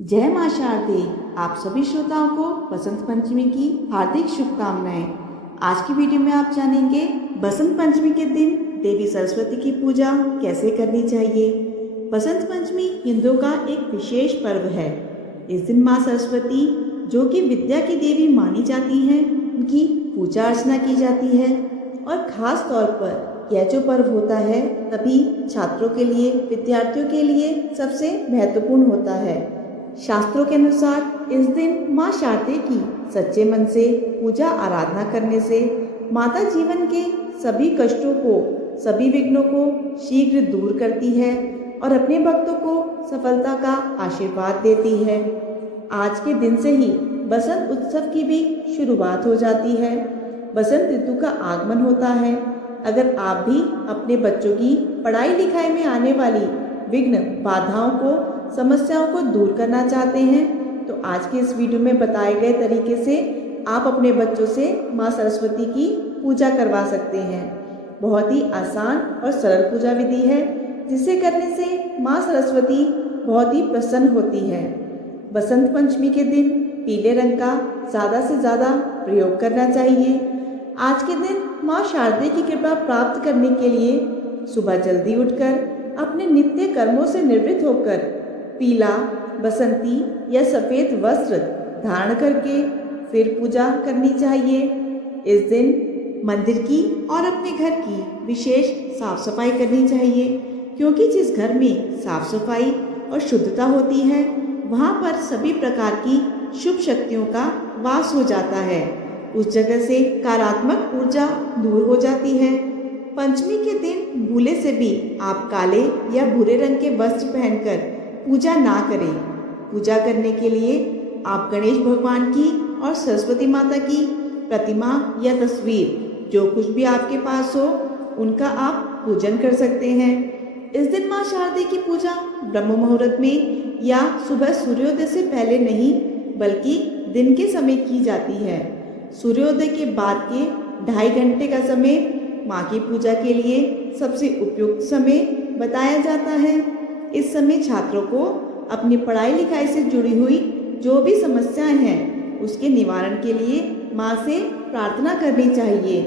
जय मां शारदे। आप सभी श्रोताओं को बसंत पंचमी की हार्दिक शुभकामनाएं। आज की वीडियो में आप जानेंगे बसंत पंचमी के दिन देवी सरस्वती की पूजा कैसे करनी चाहिए। बसंत पंचमी हिंदुओं का एक विशेष पर्व है। इस दिन मां सरस्वती, जो कि विद्या की देवी मानी जाती हैं, उनकी पूजा अर्चना की जाती है। और खास तौर पर यह जो पर्व होता है सभी छात्रों के लिए, विद्यार्थियों के लिए सबसे महत्वपूर्ण होता है। शास्त्रों के अनुसार इस दिन मां शारदे की सच्चे मन से पूजा आराधना करने से माता जीवन के सभी कष्टों को, सभी विघ्नों को शीघ्र दूर करती है और अपने भक्तों को सफलता का आशीर्वाद देती है। आज के दिन से ही बसंत उत्सव की भी शुरुआत हो जाती है। बसंत ऋतु का आगमन होता है। अगर आप भी अपने बच्चों की पढ़ाई लिखाई में आने वाली विघ्न, बाधाओं को, समस्याओं को दूर करना चाहते हैं तो आज के इस वीडियो में बताए गए तरीके से आप अपने बच्चों से मां सरस्वती की पूजा करवा सकते हैं। बहुत ही आसान और सरल पूजा विधि है, जिसे करने से मां सरस्वती बहुत ही प्रसन्न होती है। बसंत पंचमी के दिन पीले रंग का ज़्यादा से ज़्यादा प्रयोग करना चाहिए। आज के दिन मां शारदे की कृपा प्राप्त करने के लिए सुबह जल्दी उठकर अपने नित्य कर्मों से निवृत्त होकर पीला, बसंती या सफ़ेद वस्त्र धारण करके फिर पूजा करनी चाहिए। इस दिन मंदिर की और अपने घर की विशेष साफ सफाई करनी चाहिए, क्योंकि जिस घर में साफ सफाई और शुद्धता होती है वहाँ पर सभी प्रकार की शुभ शक्तियों का वास हो जाता है। उस जगह से नकारात्मक ऊर्जा दूर हो जाती है। पंचमी के दिन भूले से भी आप काले या भूरे रंग के वस्त्र पहनकर पूजा ना करें। पूजा करने के लिए आप गणेश भगवान की और सरस्वती माता की प्रतिमा या तस्वीर, जो कुछ भी आपके पास हो, उनका आप पूजन कर सकते हैं। इस दिन मां शारदे की पूजा ब्रह्म मुहूर्त में या सुबह सूर्योदय से पहले नहीं, बल्कि दिन के समय की जाती है। सूर्योदय के बाद के 2.5 घंटे का समय माँ की पूजा के लिए सबसे उपयुक्त समय बताया जाता है। इस समय छात्रों को अपनी पढ़ाई लिखाई से जुड़ी हुई जो भी समस्याएं हैं उसके निवारण के लिए माँ से प्रार्थना करनी चाहिए।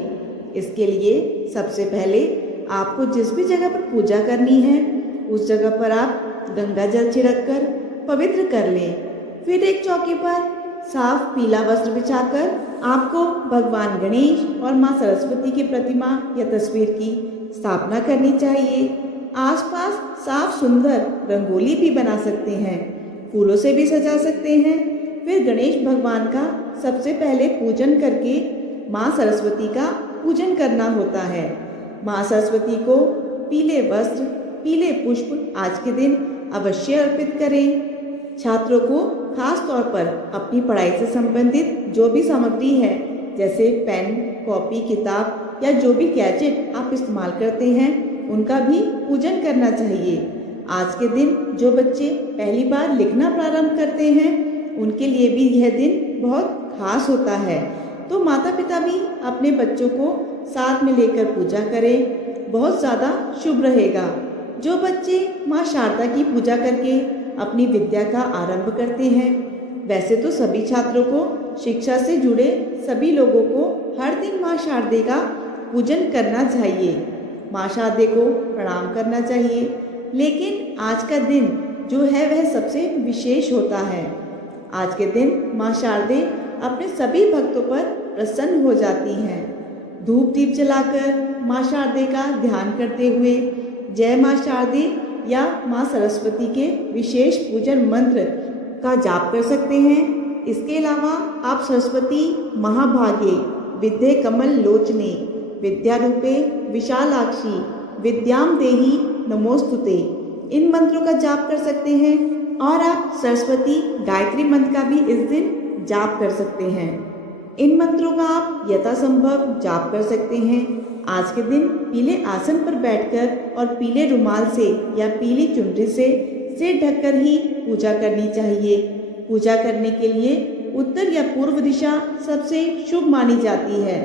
इसके लिए सबसे पहले आपको जिस भी जगह पर पूजा करनी है उस जगह पर आप गंगा जल छिड़क कर पवित्र कर लें। फिर एक चौकी पर साफ पीला वस्त्र बिछाकर आपको भगवान गणेश और माँ सरस्वती की प्रतिमा या तस्वीर की स्थापना करनी चाहिए। आसपास साफ सुंदर रंगोली भी बना सकते हैं, फूलों से भी सजा सकते हैं। फिर गणेश भगवान का सबसे पहले पूजन करके माँ सरस्वती का पूजन करना होता है। माँ सरस्वती को पीले वस्त्र, पीले पुष्प आज के दिन अवश्य अर्पित करें। छात्रों को खास तौर पर अपनी पढ़ाई से संबंधित जो भी सामग्री है, जैसे पेन, कॉपी, किताब या जो भी गैजेट आप इस्तेमाल करते हैं, उनका भी पूजन करना चाहिए। आज के दिन जो बच्चे पहली बार लिखना प्रारंभ करते हैं उनके लिए भी यह दिन बहुत खास होता है। तो माता पिता भी अपने बच्चों को साथ में लेकर पूजा करें, बहुत ज़्यादा शुभ रहेगा। जो बच्चे माँ शारदा की पूजा करके अपनी विद्या का आरंभ करते हैं, वैसे तो सभी छात्रों को, शिक्षा से जुड़े सभी लोगों को हर दिन माँ शारदे का पूजन करना चाहिए, माँ शारदे को प्रणाम करना चाहिए। लेकिन आज का दिन जो है वह सबसे विशेष होता है। आज के दिन माँ शारदे अपने सभी भक्तों पर प्रसन्न हो जाती हैं। धूप दीप जलाकर माँ शारदे का ध्यान करते हुए जय माँ शारदे या माँ सरस्वती के विशेष पूजन मंत्र का जाप कर सकते हैं। इसके अलावा आप सरस्वती महाभागे विद्ये कमल लोचने विद्या रूपे विशालाक्षी विद्याम देही नमोस्तुते, इन मंत्रों का जाप कर सकते हैं। और आप सरस्वती गायत्री मंत्र का भी इस दिन जाप कर सकते हैं। इन मंत्रों का आप यथासंभव जाप कर सकते हैं। आज के दिन पीले आसन पर बैठकर और पीले रुमाल से या पीली चुनरी से सिर ढककर ही पूजा करनी चाहिए। पूजा करने के लिए उत्तर या पूर्व दिशा सबसे शुभ मानी जाती है।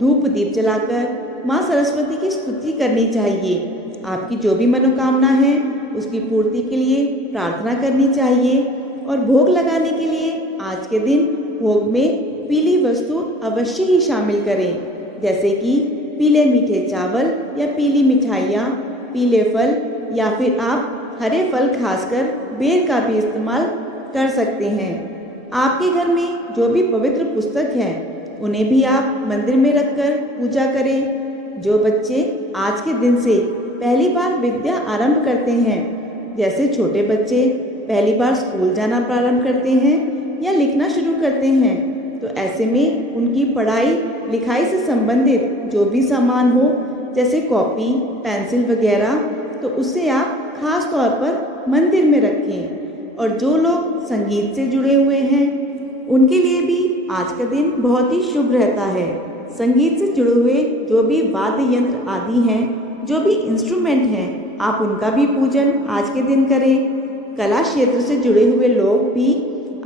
धूप दीप जलाकर माँ सरस्वती की स्तुति करनी चाहिए। आपकी जो भी मनोकामना है उसकी पूर्ति के लिए प्रार्थना करनी चाहिए। और भोग लगाने के लिए आज के दिन भोग में पीली वस्तु अवश्य ही शामिल करें, जैसे कि पीले मीठे चावल या पीली मिठाइयाँ, पीले फल या फिर आप हरे फल खासकर बेर का भी इस्तेमाल कर सकते हैं। आपके घर में जो भी पवित्र पुस्तक है उन्हें भी आप मंदिर में रखकर पूजा करें। जो बच्चे आज के दिन से पहली बार विद्या आरंभ करते हैं, जैसे छोटे बच्चे पहली बार स्कूल जाना प्रारंभ करते हैं या लिखना शुरू करते हैं, तो ऐसे में उनकी पढ़ाई लिखाई से संबंधित जो भी सामान हो, जैसे कॉपी पेंसिल वगैरह, तो उसे आप खास तौर पर मंदिर में रखें। और जो लोग संगीत से जुड़े हुए हैं उनके लिए भी आज का दिन बहुत ही शुभ रहता है। संगीत से जुड़े हुए जो भी वाद्य यंत्र आदि हैं, जो भी इंस्ट्रूमेंट हैं, आप उनका भी पूजन आज के दिन करें। कला क्षेत्र से जुड़े हुए लोग भी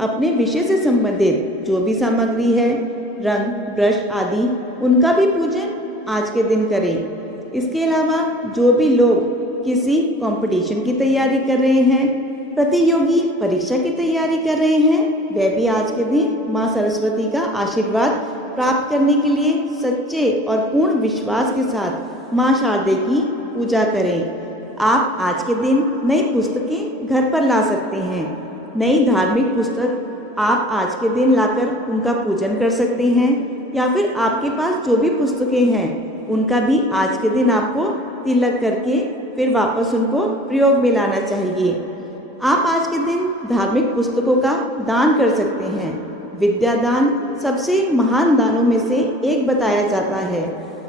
अपने विषय से संबंधित जो भी सामग्री है, रंग ब्रश आदि, उनका भी पूजन आज के दिन करें। इसके अलावा जो भी लोग किसी कंपटीशन की तैयारी कर रहे हैं, प्रतियोगी परीक्षा की तैयारी कर रहे हैं, वह भी आज के दिन माँ सरस्वती का आशीर्वाद प्राप्त करने के लिए सच्चे और पूर्ण विश्वास के साथ माँ शारदे की पूजा करें। आप आज के दिन नई पुस्तकें घर पर ला सकते हैं। नई धार्मिक पुस्तक आप आज के दिन लाकर उनका पूजन कर सकते हैं, या फिर आपके पास जो भी पुस्तकें हैं उनका भी आज के दिन आपको तिलक करके फिर वापस उनको प्रयोग में लाना चाहिए। आप आज के दिन धार्मिक पुस्तकों का दान कर सकते हैं। विद्या दान सबसे महान दानों में से एक बताया जाता है,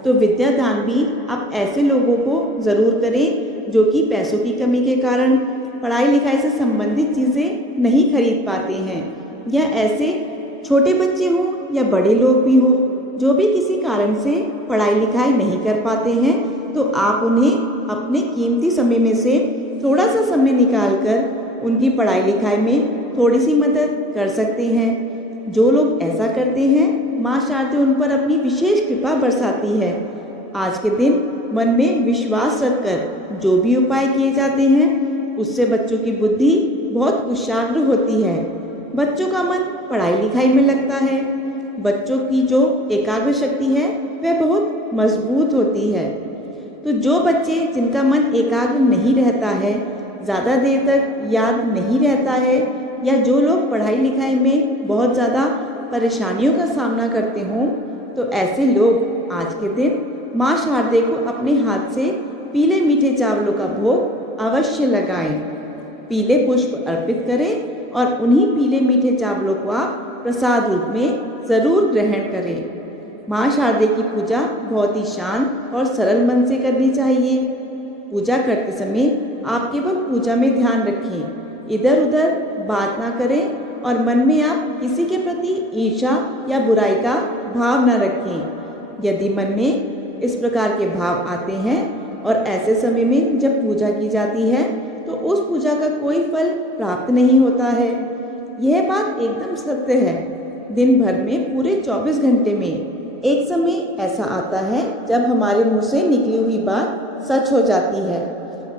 तो विद्या दान भी आप ऐसे लोगों को ज़रूर करें जो कि पैसों की कमी के कारण पढ़ाई लिखाई से संबंधित चीज़ें नहीं खरीद पाते हैं, या ऐसे छोटे बच्चे हों या बड़े लोग भी हों जो भी किसी कारण से पढ़ाई लिखाई नहीं कर पाते हैं, तो आप उन्हें अपने कीमती समय में से थोड़ा सा समय निकालकर उनकी पढ़ाई लिखाई में थोड़ी सी मदद कर सकते हैं। जो लोग ऐसा करते हैं, माँ शारदे उन पर अपनी विशेष कृपा बरसाती है। आज के दिन मन में विश्वास रखकर जो भी उपाय किए जाते हैं, उससे बच्चों की बुद्धि बहुत कुशाग्र होती है। बच्चों का मन पढ़ाई लिखाई में लगता है। बच्चों की जो एकाग्र शक्ति है वह बहुत मजबूत होती है। तो जो बच्चे जिनका मन एकाग्र नहीं रहता है, ज़्यादा देर तक याद नहीं रहता है, या जो लोग पढ़ाई लिखाई में बहुत ज़्यादा परेशानियों का सामना करते हों, तो ऐसे लोग आज के दिन माँ शारदे को अपने हाथ से पीले मीठे चावलों का भोग अवश्य लगाएं। पीले पुष्प अर्पित करें और उन्हीं पीले मीठे चावलों को आप प्रसाद रूप में ज़रूर ग्रहण करें। माँ शारदे की पूजा बहुत ही शांत और सरल मन से करनी चाहिए। पूजा करते समय आप केवल पूजा में ध्यान रखें, इधर उधर बात ना करें और मन में आप किसी के प्रति ईर्ष्या या बुराई का भाव न रखें। यदि मन में इस प्रकार के भाव आते हैं और ऐसे समय में जब पूजा की जाती है तो उस पूजा का कोई फल प्राप्त नहीं होता है। यह बात एकदम सत्य है। दिन भर में पूरे 24 घंटे में एक समय ऐसा आता है जब हमारे मुंह से निकली हुई बात सच हो जाती है।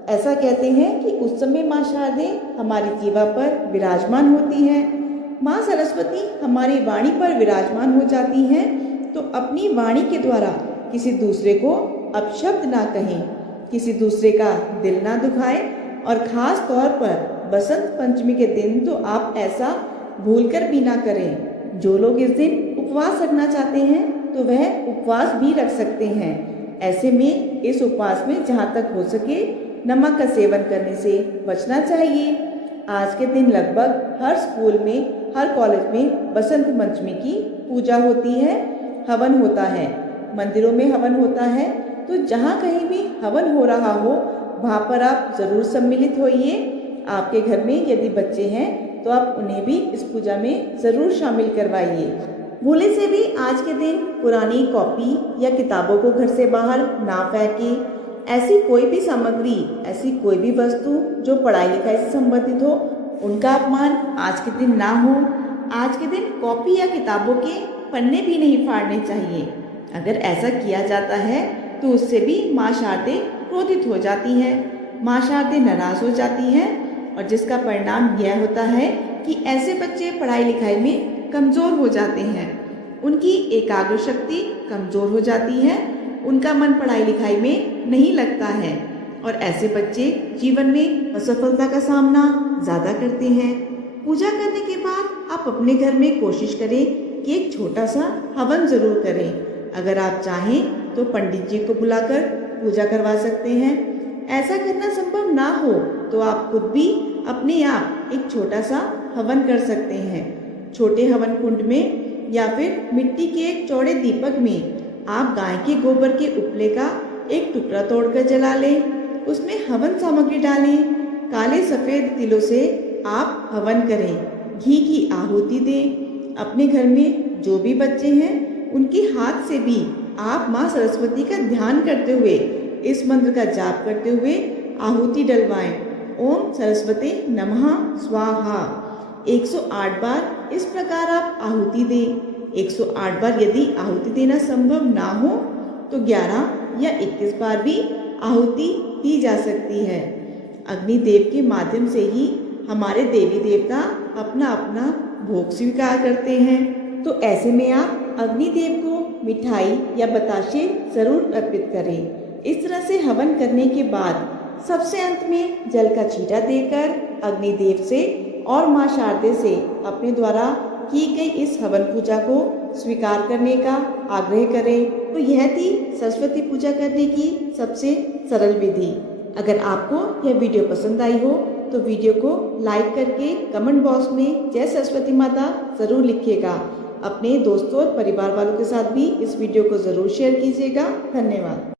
ऐसा कहते हैं कि उस समय माँ शारदे हमारी जीवा पर विराजमान होती है। माँ सरस्वती हमारी वाणी पर विराजमान हो जाती हैं, तो अपनी वाणी के द्वारा किसी दूसरे को अपशब्द ना कहें, किसी दूसरे का दिल ना दुखाएं, और ख़ास तौर पर बसंत पंचमी के दिन तो आप ऐसा भूलकर भी ना करें। जो लोग इस दिन उपवास रखना चाहते हैं तो वह उपवास भी रख सकते हैं। ऐसे में इस उपवास में जहाँ तक हो सके नमक का सेवन करने से बचना चाहिए। आज के दिन लगभग हर स्कूल में, हर कॉलेज में बसंत पंचमी की पूजा होती है, हवन होता है, मंदिरों में हवन होता है। तो जहाँ कहीं भी हवन हो रहा हो वहाँ पर आप ज़रूर सम्मिलित होइए। आपके घर में यदि बच्चे हैं तो आप उन्हें भी इस पूजा में ज़रूर शामिल करवाइए। भूले से भी आज के दिन पुरानी कॉपी या किताबों को घर से बाहर ना फेंकें। ऐसी कोई भी सामग्री, ऐसी कोई भी वस्तु जो पढ़ाई लिखाई से संबंधित हो, उनका अपमान आज के दिन ना हो। आज के दिन कॉपी या किताबों के पन्ने भी नहीं फाड़ने चाहिए। अगर ऐसा किया जाता है तो उससे भी माँ शारदे क्रोधित हो जाती है, माँ शारदे नाराज हो जाती है, और जिसका परिणाम यह होता है कि ऐसे बच्चे पढ़ाई लिखाई में कमज़ोर हो जाते हैं, उनकी एकाग्र शक्ति कमज़ोर हो जाती है, उनका मन पढ़ाई लिखाई में नहीं लगता है और ऐसे बच्चे जीवन में असफलता का सामना ज़्यादा करते हैं। पूजा करने के बाद आप अपने घर में कोशिश करें कि एक छोटा सा हवन ज़रूर करें। अगर आप चाहें तो पंडित जी को बुलाकर पूजा करवा सकते हैं। ऐसा करना संभव ना हो तो आप खुद भी अपने आप एक छोटा सा हवन कर सकते हैं। छोटे हवन कुंड में या फिर मिट्टी के एक चौड़े दीपक में आप गाय के गोबर के उपले का एक टुकड़ा तोड़कर जला लें। उसमें हवन सामग्री डालें। काले सफ़ेद तिलों से आप हवन करें। घी की आहुति दें। अपने घर में जो भी बच्चे हैं उनके हाथ से भी आप माँ सरस्वती का ध्यान करते हुए इस मंत्र का जाप करते हुए आहुति डलवाएं। ओम सरस्वती नमः स्वाहा 108 बार इस प्रकार आप आहुति दें। 108 बार यदि आहुति देना संभव ना हो तो 11 या 21 बार भी आहुति दी जा सकती है। अग्निदेव के माध्यम से ही हमारे देवी देवता अपना अपना भोग स्वीकार करते हैं। तो ऐसे में आप अग्निदेव को मिठाई या बताशे जरूर अर्पित करें। इस तरह से हवन करने के बाद सबसे अंत में जल का छींटा देकर अग्निदेव से और माँ शारदे से अपने द्वारा की गई इस हवन पूजा को स्वीकार करने का आग्रह करें। तो यह थी सरस्वती पूजा करने की सबसे सरल विधि। अगर आपको यह वीडियो पसंद आई हो तो वीडियो को लाइक करके कमेंट बॉक्स में जय सरस्वती माता ज़रूर लिखिएगा। अपने दोस्तों और परिवार वालों के साथ भी इस वीडियो को ज़रूर शेयर कीजिएगा। धन्यवाद।